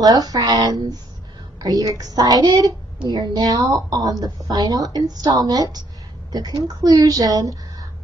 Hello friends! Are you excited? We are now on the final installment, the conclusion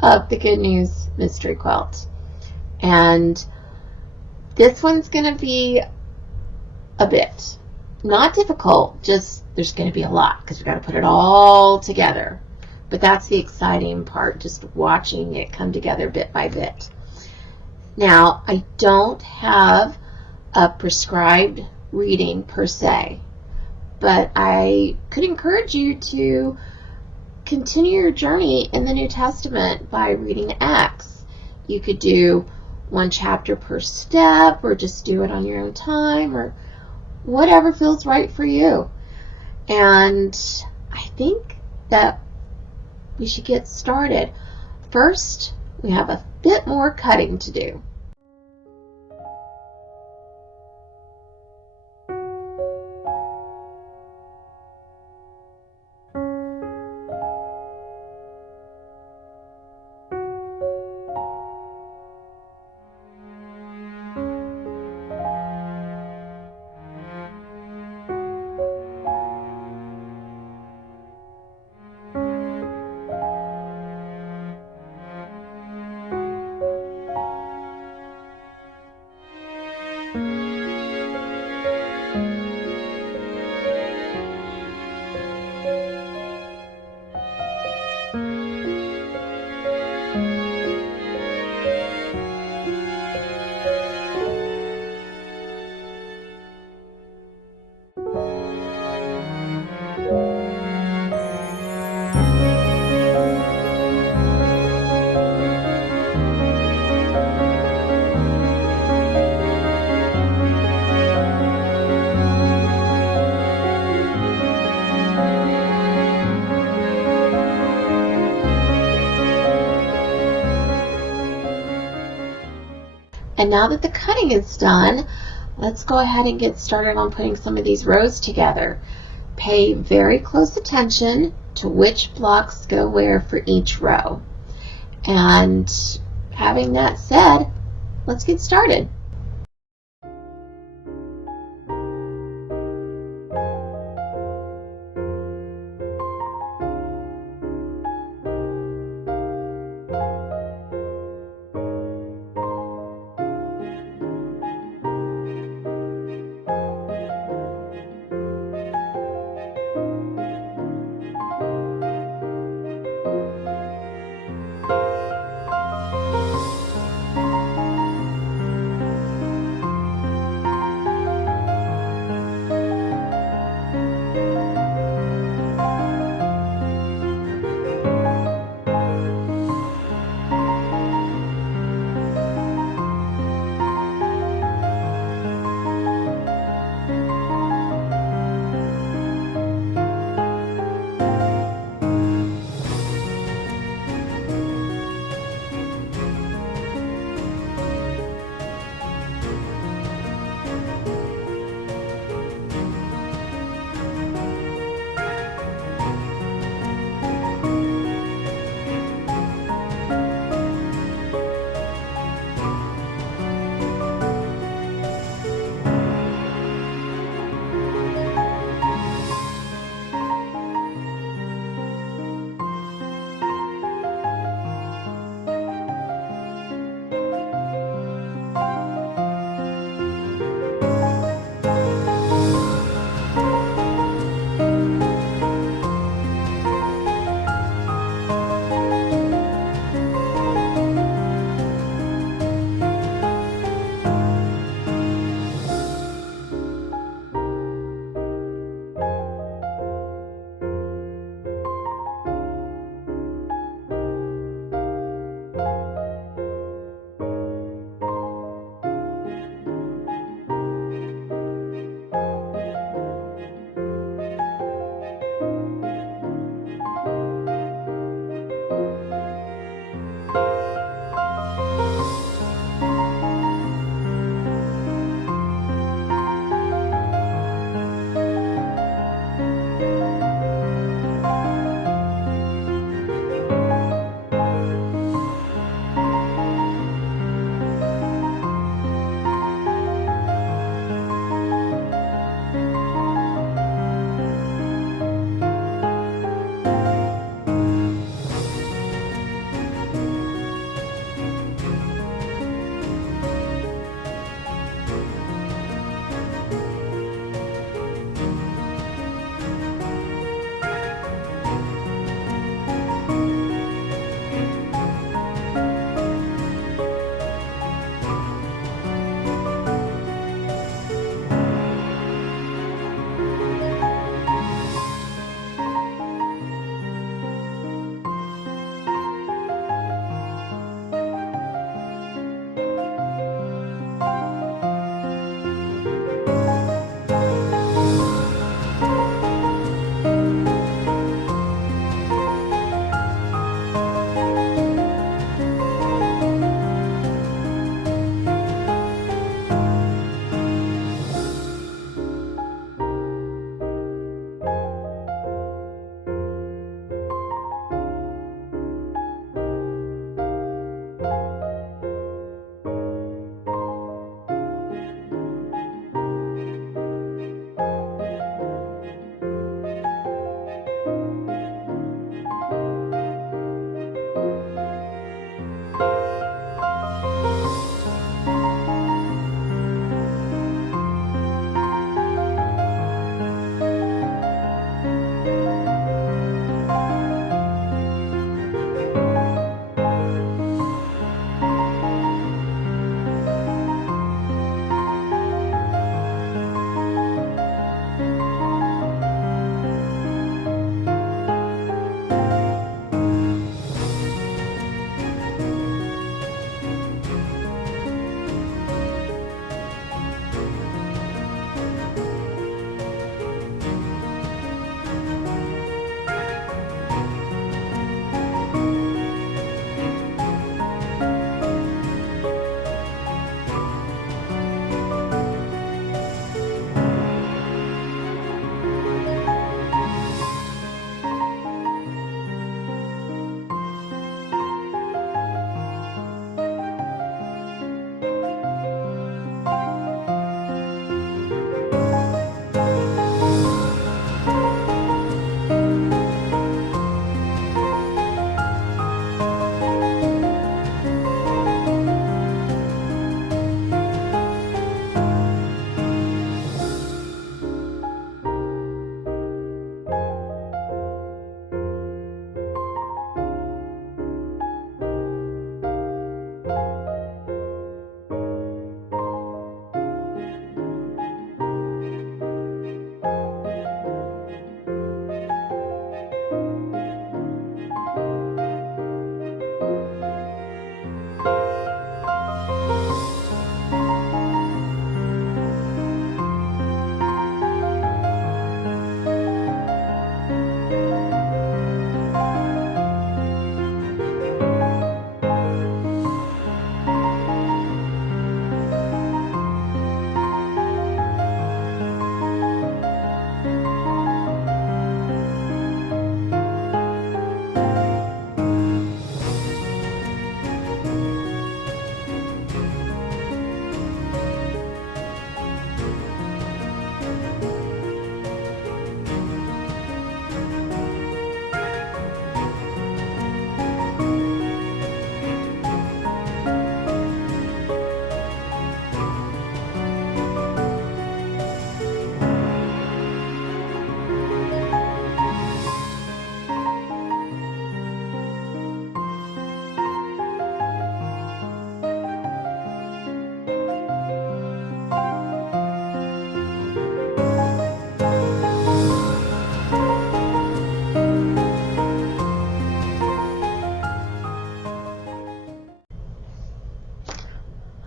of the Good News Mystery Quilt. And this one's going to be a bit, not difficult, just there's going to be a lot because we've got to put it all together. But that's the exciting part, just watching it come together bit by bit. Now, I don't have a prescribed reading per se, but I could encourage you to continue your journey in the New Testament by reading Acts. You could do one chapter per step, or just do it on your own time, or whatever feels right for you. And I think that we should get started. First, we have a bit more cutting to do. And now that the cutting is done, let's go ahead and get started on putting some of these rows together. Pay very close attention to which blocks go where for each row. And having that said, let's get started.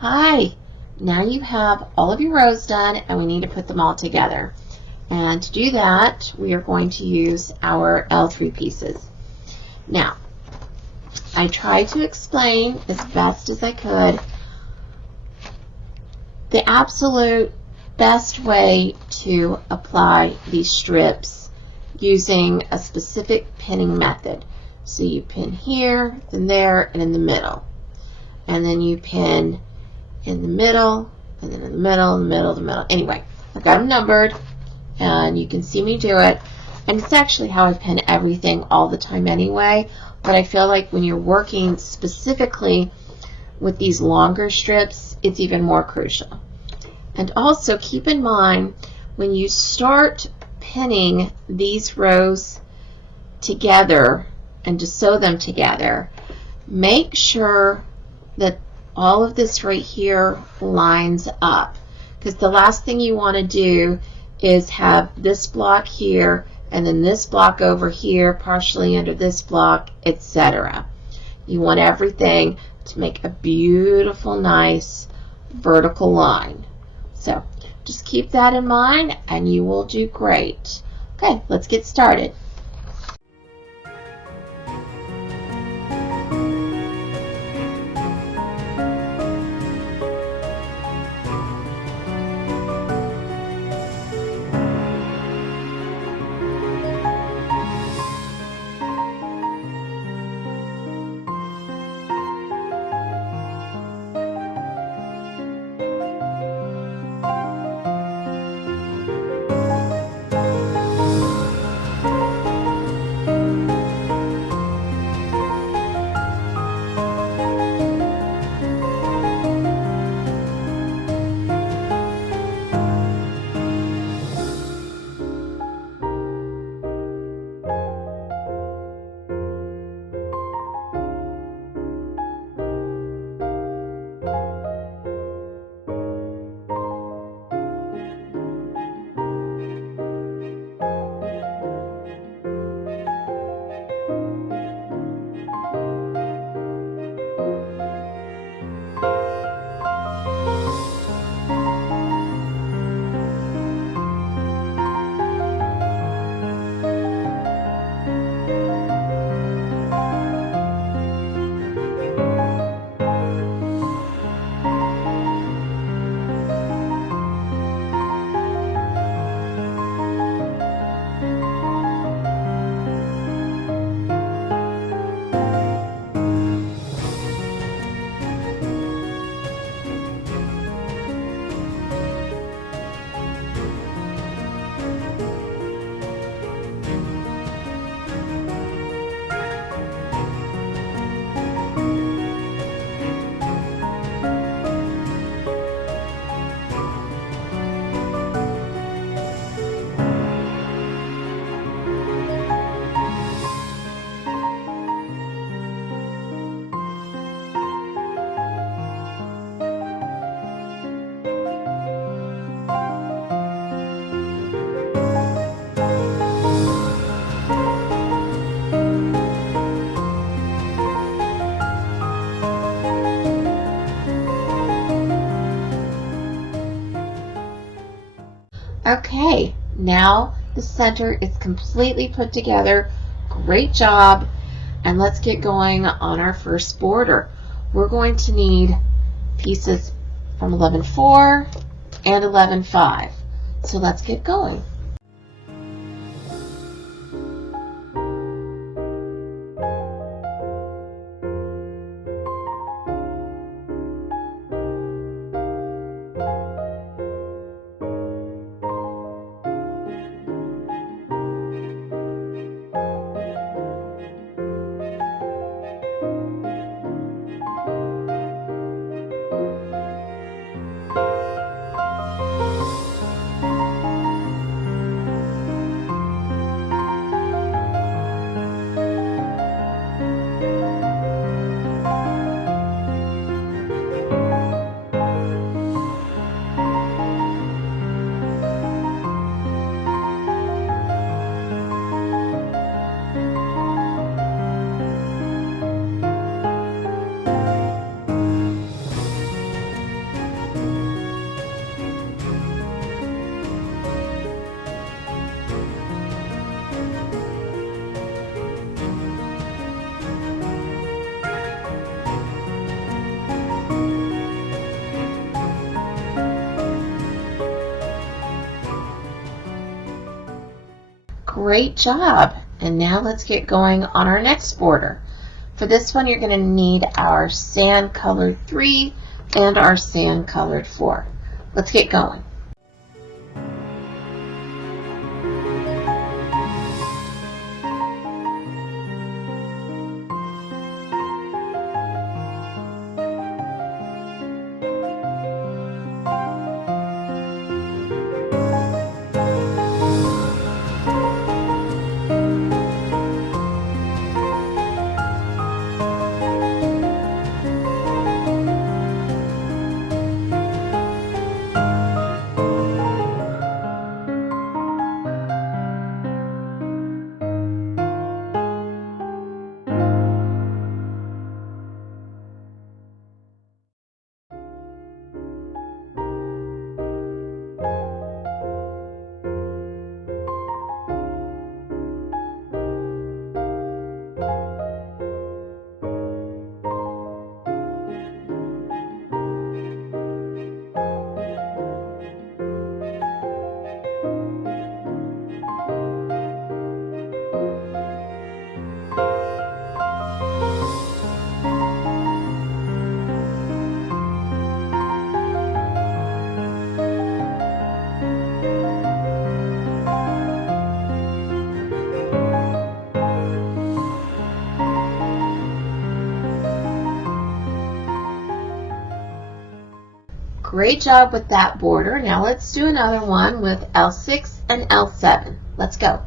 Hi, now you have all of your rows done and we need to put them all together. And to do that, we are going to use our L3 pieces. Now, I tried to explain as best as I could the absolute best way to apply these strips using a specific pinning method. So you pin here, then there, and in the middle. And then you pin in the middle, and then in the middle, in the middle, the middle. Anyway, I've got them numbered, and you can see me do it. And it's actually how I pin everything all the time anyway, but I feel like when you're working specifically with these longer strips, it's even more crucial. And also keep in mind, when you start pinning these rows together and to sew them together, make sure that all of this right here lines up, because the last thing you want to do is have this block here and then this block over here partially under this block, etc. You want everything to make a beautiful, nice vertical line. So just keep that in mind and you will do great. Okay, let's get started. Okay, now the center is completely put together. Great job. And let's get going on our first border. We're going to need pieces from 11.4 and 11.5. So let's get going. Great job. And now let's get going on our next border. For this one, you're going to need our sand colored 3 and our sand colored 4. Let's get going. Great job with that border. Now let's do another one with L6 and L7. Let's go.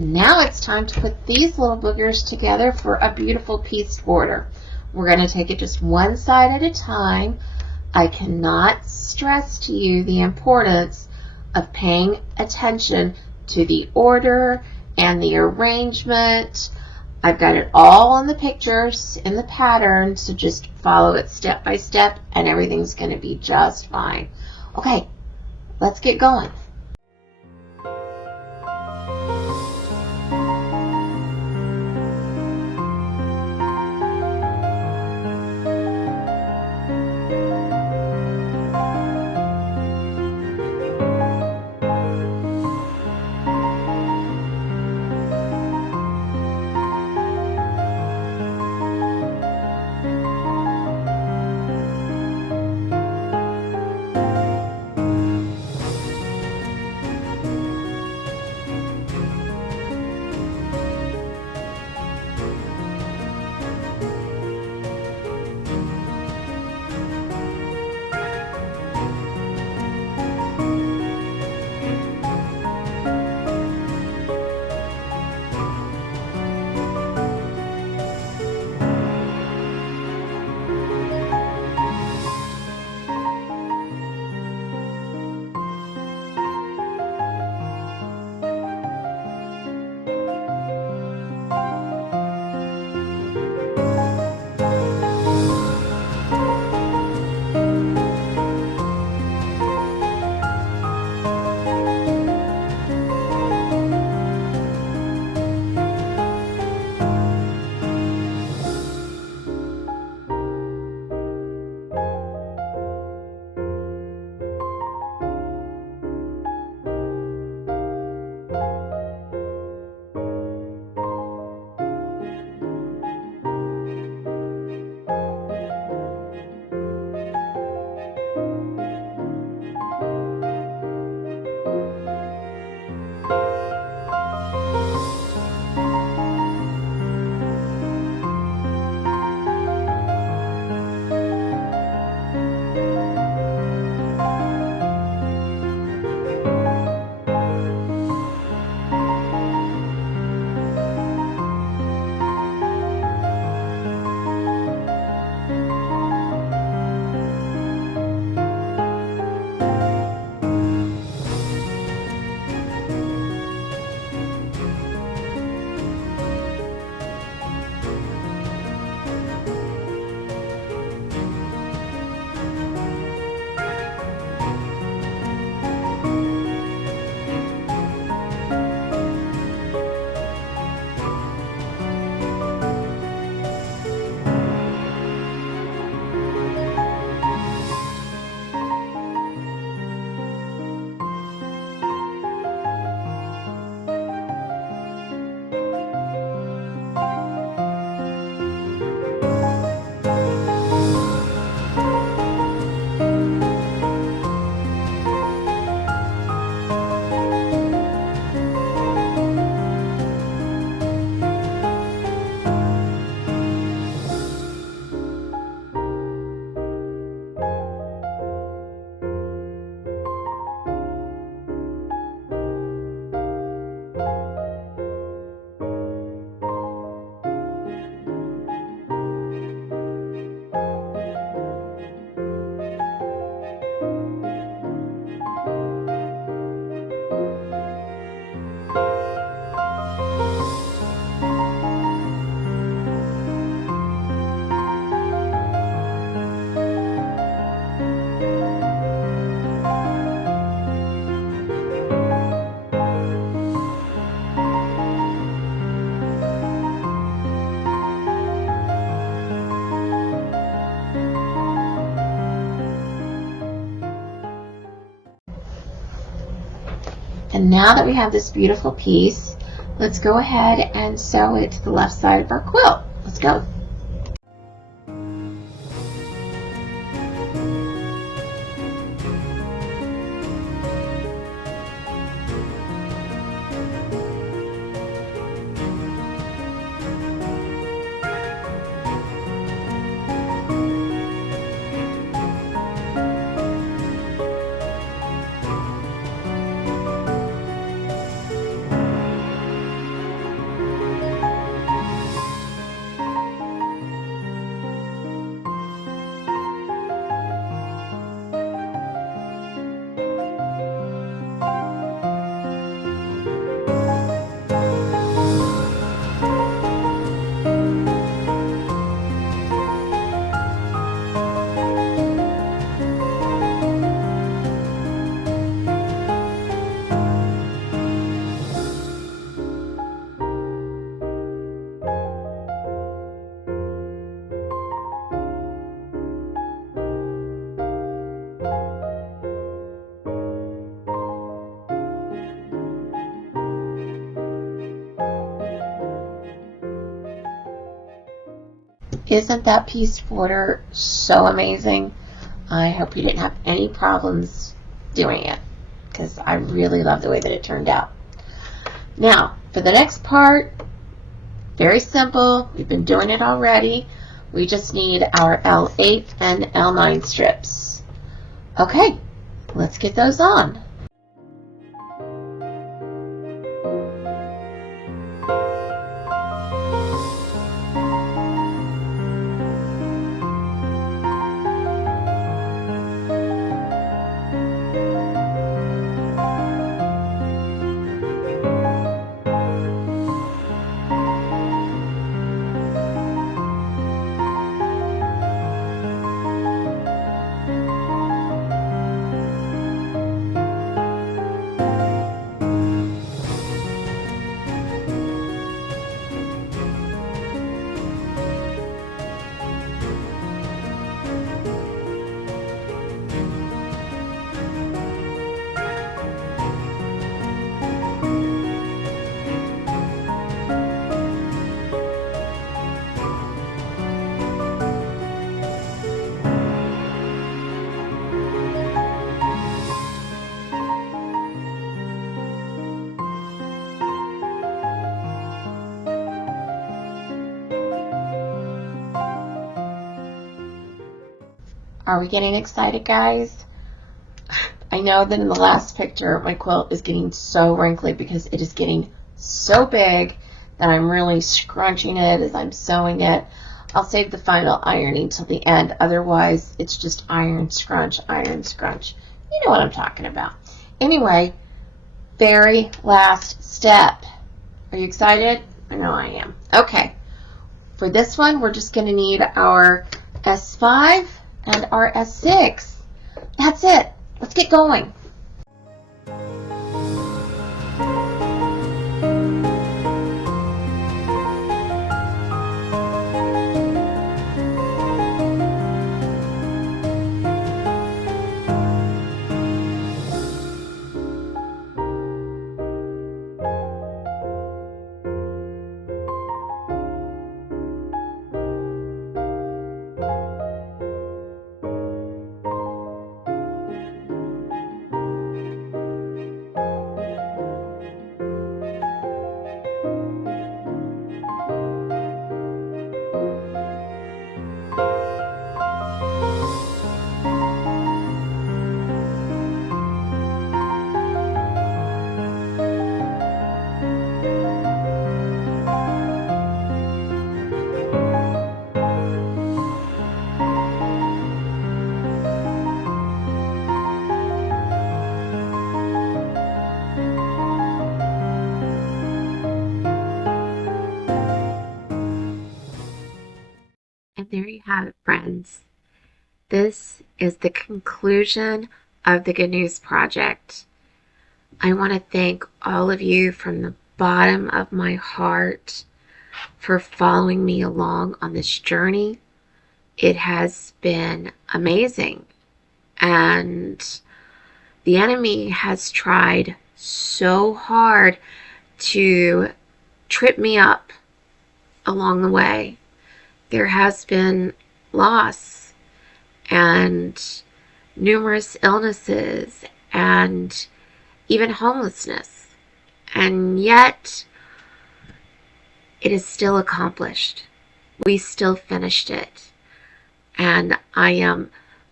Now it's time to put these little boogers together for a beautiful pieced border. We're going to take it just one side at a time. I cannot stress to you the importance of paying attention to the order and the arrangement. I've got it all in the pictures, in the pattern, so just follow it step by step and everything's going to be just fine. Okay, let's get going. And now that we have this beautiful piece, let's go ahead and sew it to the left side of our quilt. Let's go. Isn't that piece border so amazing? I hope you didn't have any problems doing it, because I really love the way that it turned out. Now, for the next part, very simple. We've been doing it already. We just need our L8 and L9 strips. Okay, let's get those on. Are we getting excited, guys? I know that in the last picture, my quilt is getting so wrinkly because it is getting so big that I'm really scrunching it as I'm sewing it. I'll save the final ironing till the end. Otherwise, it's just iron, scrunch, iron, scrunch. You know what I'm talking about. Anyway, very last step. Are you excited? I know I am. Okay. For this one, we're just going to need our S5 and our S6. That's it. Let's get going. And there you have it, friends. This is the conclusion of the Good News Project. I want to thank all of you from the bottom of my heart for following me along on this journey. It has been amazing, and the enemy has tried so hard to trip me up along the way. There has been loss and numerous illnesses and even homelessness. And yet, it is still accomplished. We still finished it. And I am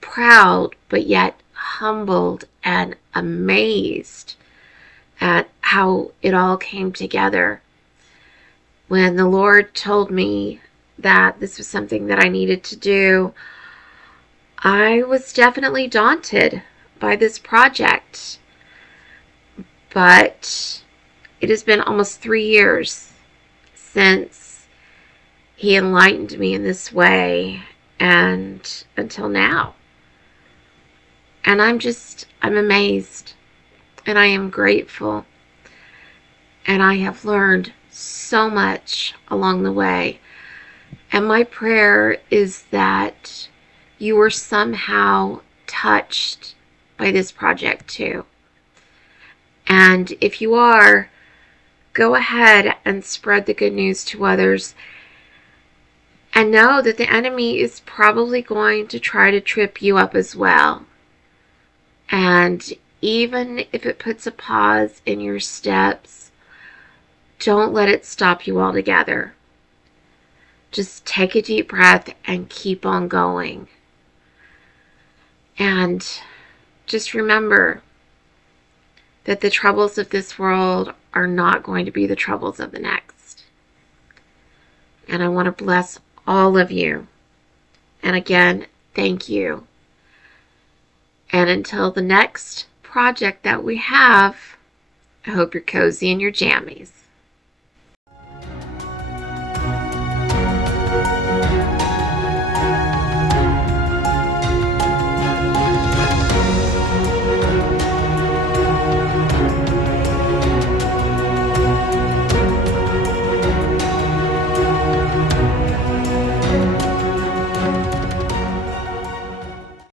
proud, but yet humbled and amazed at how it all came together. When the Lord told me that this was something that I needed to do, I was definitely daunted by this project. But it has been almost 3 years since He enlightened me in this way, and until now. And I'm amazed, and I am grateful, and I have learned so much along the way. And my prayer is that you were somehow touched by this project too. And if you are, go ahead and spread the good news to others. And know that the enemy is probably going to try to trip you up as well. And even if it puts a pause in your steps, don't let it stop you altogether. Just take a deep breath and keep on going. And just remember that the troubles of this world are not going to be the troubles of the next. And I want to bless all of you. And again, thank you. And until the next project that we have, I hope you're cozy in your jammies.